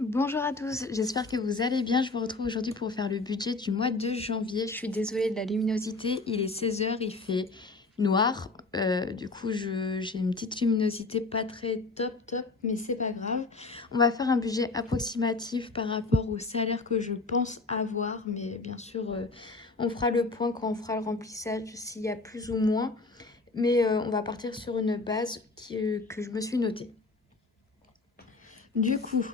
Bonjour à tous, j'espère que vous allez bien. Je vous retrouve aujourd'hui pour faire le budget du mois de janvier. Je suis désolée de la luminosité, il est 16 heures, il fait noir. Du coup, j'ai une petite luminosité pas très top, mais c'est pas grave. On va faire un budget approximatif par rapport au salaire que je pense avoir, mais bien sûr, on fera le point quand on fera le remplissage, s'il y a plus ou moins. Mais on va partir sur une base que je me suis notée. Du coup,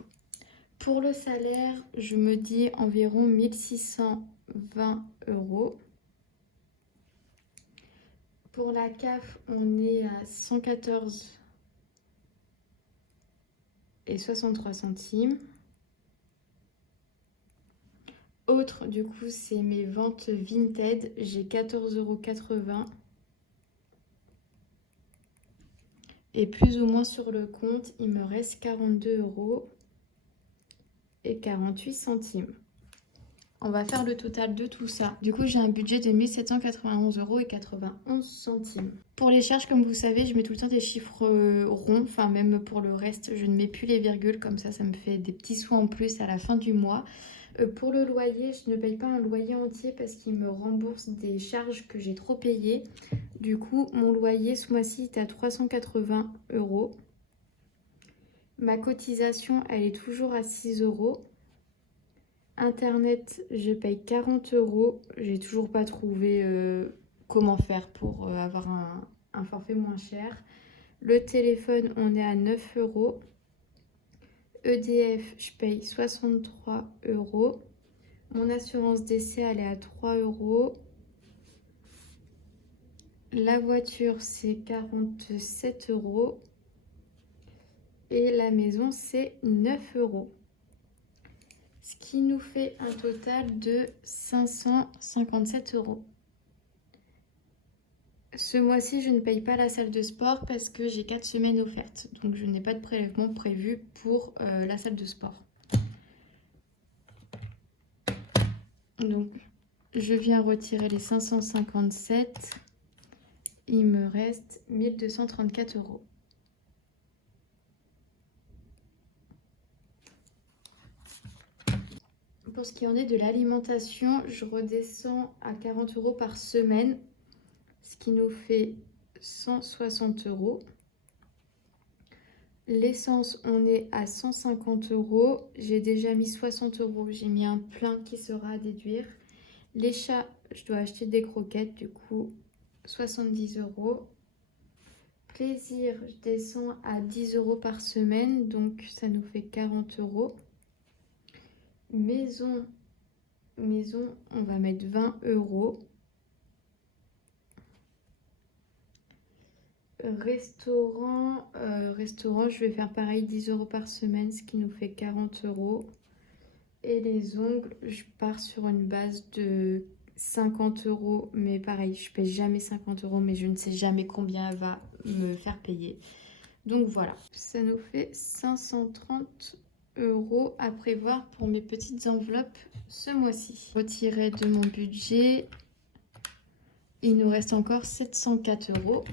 pour le salaire, je me dis environ 1620 euros. Pour la CAF, on est à 114 et 63 centimes. Autre, du coup, c'est mes ventes Vinted. J'ai 14,80 €. Et plus ou moins sur le compte, il me reste 42 euros et 48 centimes. On va faire le total de tout ça. Du coup, j'ai un budget de 1791 euros et 91 centimes. Pour les charges, comme vous savez, je mets tout le temps des chiffres ronds. Enfin, même pour le reste, je ne mets plus les virgules. Comme ça me fait des petits sous en plus à la fin du mois. Pour le loyer, je ne paye pas un loyer entier parce qu'il me rembourse des charges que j'ai trop payées. Du coup, mon loyer ce mois-ci est à 380 euros. Ma cotisation, elle est toujours à 6 euros. Internet, je paye 40 euros. J'ai toujours pas trouvé comment faire pour avoir un forfait moins cher. Le téléphone, on est à 9 euros. EDF, je paye 63 euros. Mon assurance décès, elle est à 3 euros. La voiture, c'est 47 euros. Et la maison, c'est 9 euros. Ce qui nous fait un total de 557 euros. Ce mois-ci, je ne paye pas la salle de sport parce que j'ai 4 semaines offertes. Donc, je n'ai pas de prélèvement prévu pour la salle de sport. Donc, je viens retirer les 557. Il me reste 1234 euros. Pour ce qui en est de l'alimentation, je redescends à 40 euros par semaine, ce qui nous fait 160 euros. L'essence, on est à 150 euros. J'ai déjà mis 60 euros. J'ai mis un plein qui sera à déduire. Les chats, je dois acheter des croquettes, du coup 70 euros. Plaisir, je descends à 10 euros par semaine, donc ça nous fait 40 euros. Maison, on va mettre 20 euros. Restaurant, je vais faire pareil, 10 euros par semaine, ce qui nous fait 40 euros. Et les ongles, je pars sur une base de 50 euros, mais pareil, je paye jamais 50 euros, mais je ne sais jamais combien elle va me faire payer. Donc voilà, ça nous fait 530 euros à prévoir pour mes petites enveloppes ce mois-ci. Retiré de mon budget, il nous reste encore 704 euros.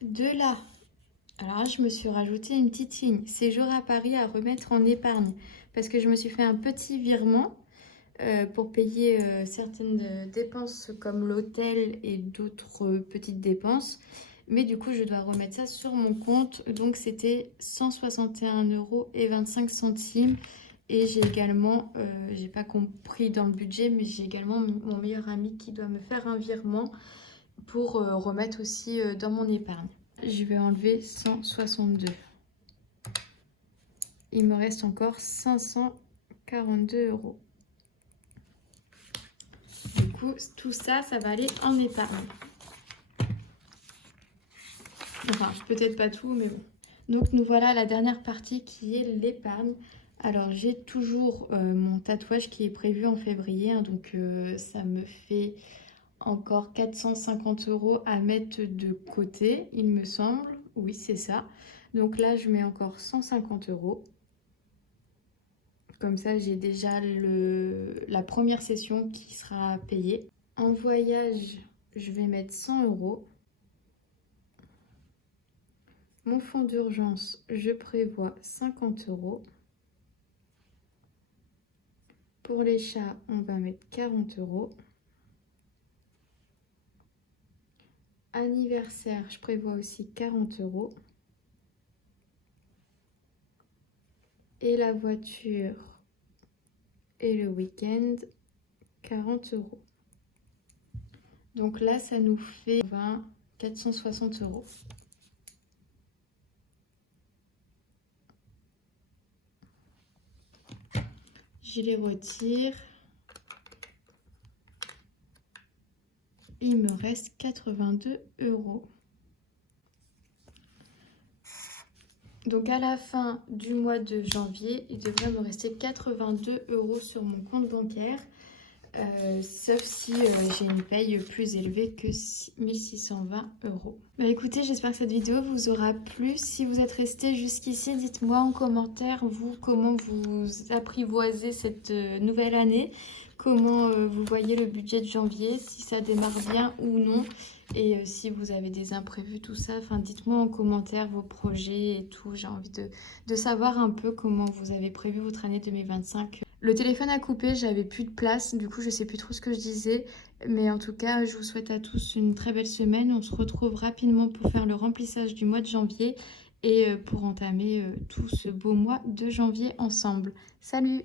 De là, alors là, je me suis rajouté une petite ligne. Séjour à Paris à remettre en épargne. Parce que je me suis fait un petit virement pour payer certaines dépenses comme l'hôtel et d'autres petites dépenses. Mais du coup, je dois remettre ça sur mon compte. Donc, c'était 161 euros et 25 centimes. Et j'ai également, j'ai pas compris dans le budget, mais j'ai également mon meilleur ami qui doit me faire un virement pour remettre aussi dans mon épargne. Je vais enlever 162. Il me reste encore 542 euros. Du coup, tout ça, ça va aller en épargne. Enfin, peut-être pas tout, mais bon. Donc, nous voilà à la dernière partie qui est l'épargne. Alors, j'ai toujours mon tatouage qui est prévu en février. Hein, donc, ça me fait encore 450 euros à mettre de côté, il me semble. Oui, c'est ça. Donc là, je mets encore 150 euros. Comme ça, j'ai déjà la première session qui sera payée. En voyage, je vais mettre 100 €. Mon fonds d'urgence, je prévois 50 €. Pour les chats, on va mettre 40 €. Anniversaire, je prévois aussi 40 €. Et la voiture et le week-end, 40 €. Donc là, ça nous fait 460 €. Je les retire. Il me reste 82 €. Donc à la fin du mois de janvier, il devrait me rester 82 € sur mon compte bancaire. Sauf si j'ai une paye plus élevée que 1620 €. Bah écoutez, j'espère que cette vidéo vous aura plu. Si vous êtes resté jusqu'ici, dites-moi en commentaire, vous, comment vous apprivoisez cette nouvelle année. Comment vous voyez le budget de janvier, si ça démarre bien ou non. Et si vous avez des imprévus, tout ça, enfin dites-moi en commentaire vos projets et tout. J'ai envie de savoir un peu comment vous avez prévu votre année 2025. Le téléphone a coupé, j'avais plus de place, du coup je sais plus trop ce que je disais. Mais en tout cas, je vous souhaite à tous une très belle semaine. On se retrouve rapidement pour faire le remplissage du mois de janvier et pour entamer tout ce beau mois de janvier ensemble. Salut!